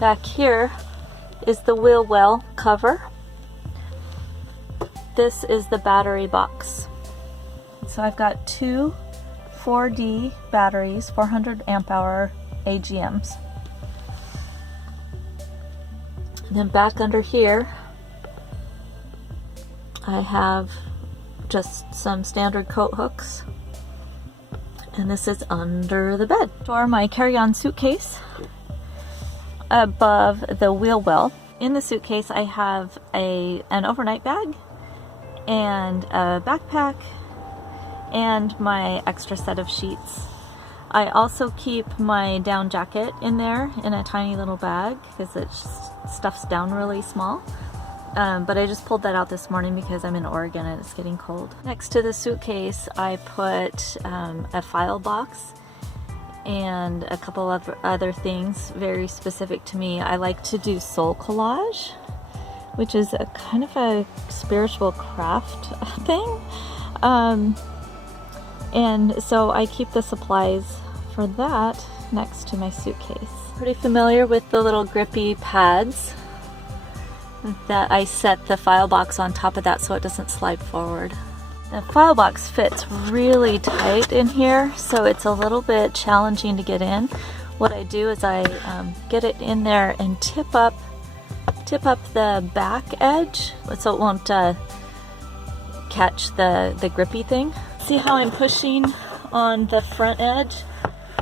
Back here is the wheel well cover. This is the battery box. So I've got two 4D batteries, 400 amp hour AGMs. And then back under here, I have just some standard coat hooks. And this is under the bed. Store my carry-on suitcase above the wheel well. In the suitcase, I have an overnight bag and a backpack and my extra set of sheets. I also keep my down jacket in there in a tiny little bag because it stuffs down really small. But I just pulled that out this morning because I'm in Oregon and it's getting cold. Next to the suitcase, I put a file box and a couple of other things very specific to me. I like to do soul collage, which is a kind of a spiritual craft thing. And so I keep the supplies for that next to my suitcase. Pretty familiar with the little grippy pads that I set the file box on top of that so it doesn't slide forward. The file box fits really tight in here, so it's a little bit challenging to get in. What I do is I get it in there and tip up the back edge so it won't catch the grippy thing. See how I'm pushing on the front edge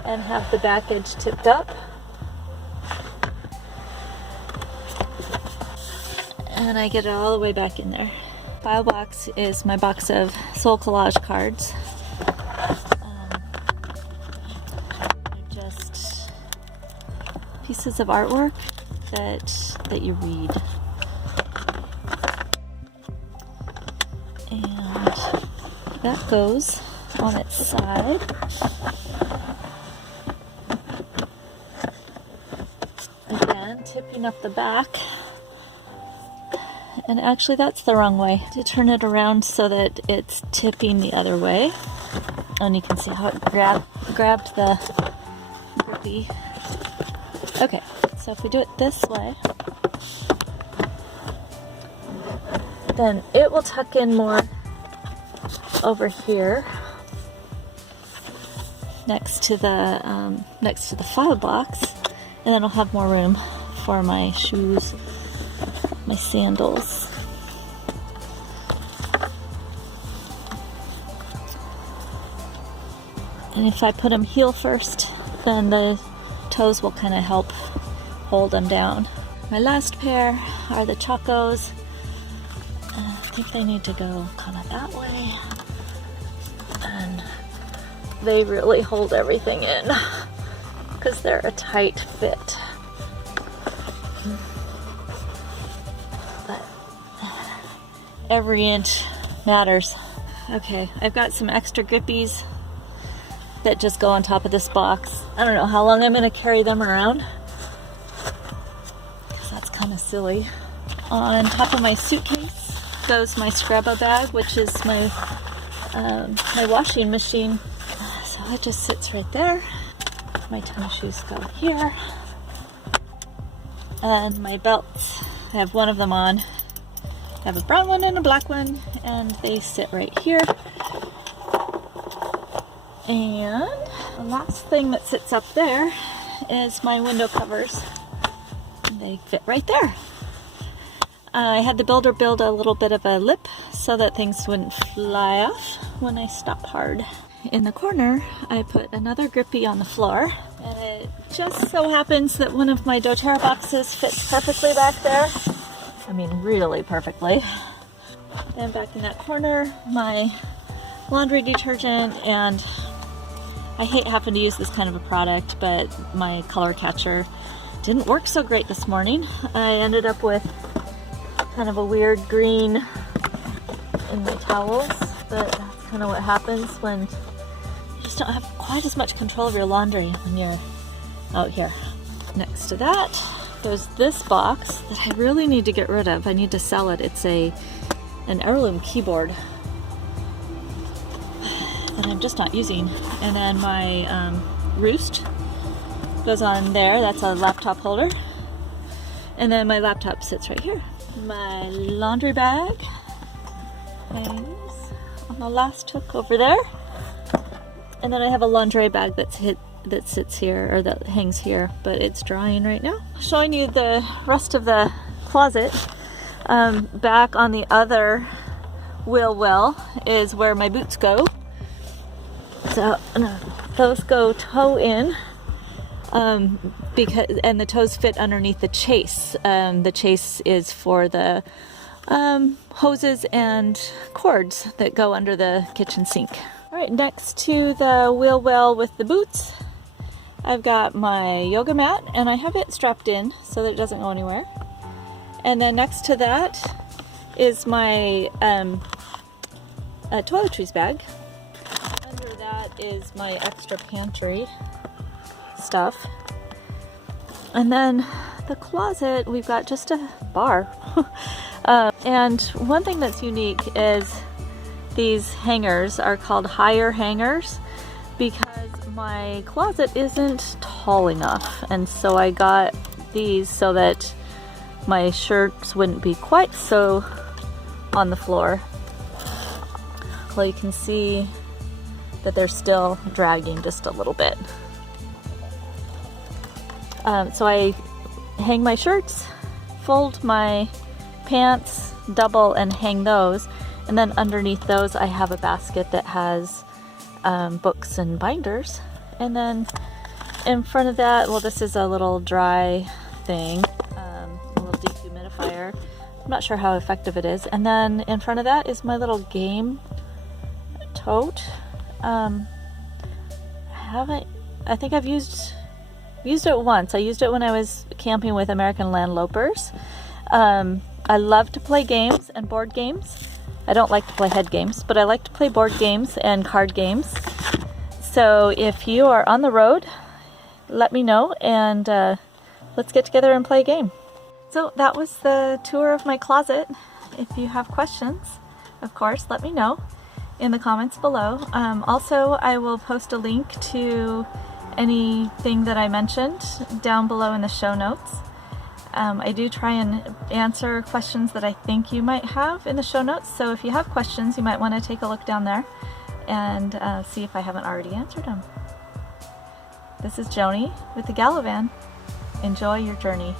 and have the back edge tipped up? And I get it all the way back in there. File box is my box of soul collage cards. They're just pieces of artwork that you read. And that goes on its side. Again, tipping up the back. And actually that's the wrong way. To turn it around so that it's tipping the other way. And you can see how it grabbed the grippy. Okay, so if we do it this way, then it will tuck in more over here next to the file box, and then I'll have more room for my shoes, my sandals. And if I put them heel first, then the toes will kind of help hold them down. My last pair are the Chacos. I think they need to go kind of that way. And they really hold everything in because they're a tight fit. But every inch matters. Okay, I've got some extra grippies that just go on top of this box. I don't know how long I'm going to carry them around because that's kind of silly. On top of my suitcase goes my Scrubba bag, which is my my washing machine. So it just sits right there. My tennis shoes go here. And my belts, I have one of them on. I have a brown one and a black one, and they sit right here. And the last thing that sits up there is my window covers. They fit right there. I had the builder build a little bit of a lip so that things wouldn't fly off when I stop hard. In the corner, I put another grippy on the floor, and it just so happens that one of my doTERRA boxes fits perfectly back there. I mean, really perfectly. And back in that corner, my laundry detergent, and I hate having to use this kind of a product, but my color catcher didn't work so great this morning. I ended up with kind of a weird green in my towels, but that's kind of what happens when you just don't have quite as much control of your laundry when you're out here. Next to that, there's this box that I really need to get rid of. I need to sell it. It's an heirloom keyboard that I'm just not using. And then my Roost goes on there. That's a laptop holder. And then my laptop sits right here. My laundry bag hangs on the last hook over there. And then I have a lingerie bag that sits here, or that hangs here, but it's drying right now. Showing you the rest of the closet. Back on the other wheel well is where my boots go. So those go toe in, and the toes fit underneath the chase. The chase is for the hoses and cords that go under the kitchen sink. All right, next to the wheel well with the boots, I've got my yoga mat, and I have it strapped in so that it doesn't go anywhere. And then next to that is my toiletries bag. Under that is my extra pantry stuff. And then the closet, we've got just a bar. And one thing that's unique is these hangers are called higher hangers because my closet isn't tall enough. And so I got these so that my shirts wouldn't be quite so on the floor. Well, you can see that they're still dragging just a little bit. So I hang my shirts, fold my pants, double and hang those, and then underneath those I have a basket that has books and binders. And then in front of that, well, this is a little dry thing, a little dehumidifier. I'm not sure how effective it is. And then in front of that is my little game tote. I think I've used it once. I used it when I was camping with American Landlopers. I love to play games and board games. I don't like to play head games, but I like to play board games and card games. So if you are on the road, let me know, and let's get together and play a game. So that was the tour of my closet. If you have questions, of course, let me know in the comments below. Also, I will post a link to anything that I mentioned down below in the show notes. I do try and answer questions that I think you might have in the show notes, so if you have questions, you might want to take a look down there and see if I haven't already answered them. This is Joni with TheGalavan. Enjoy your journey.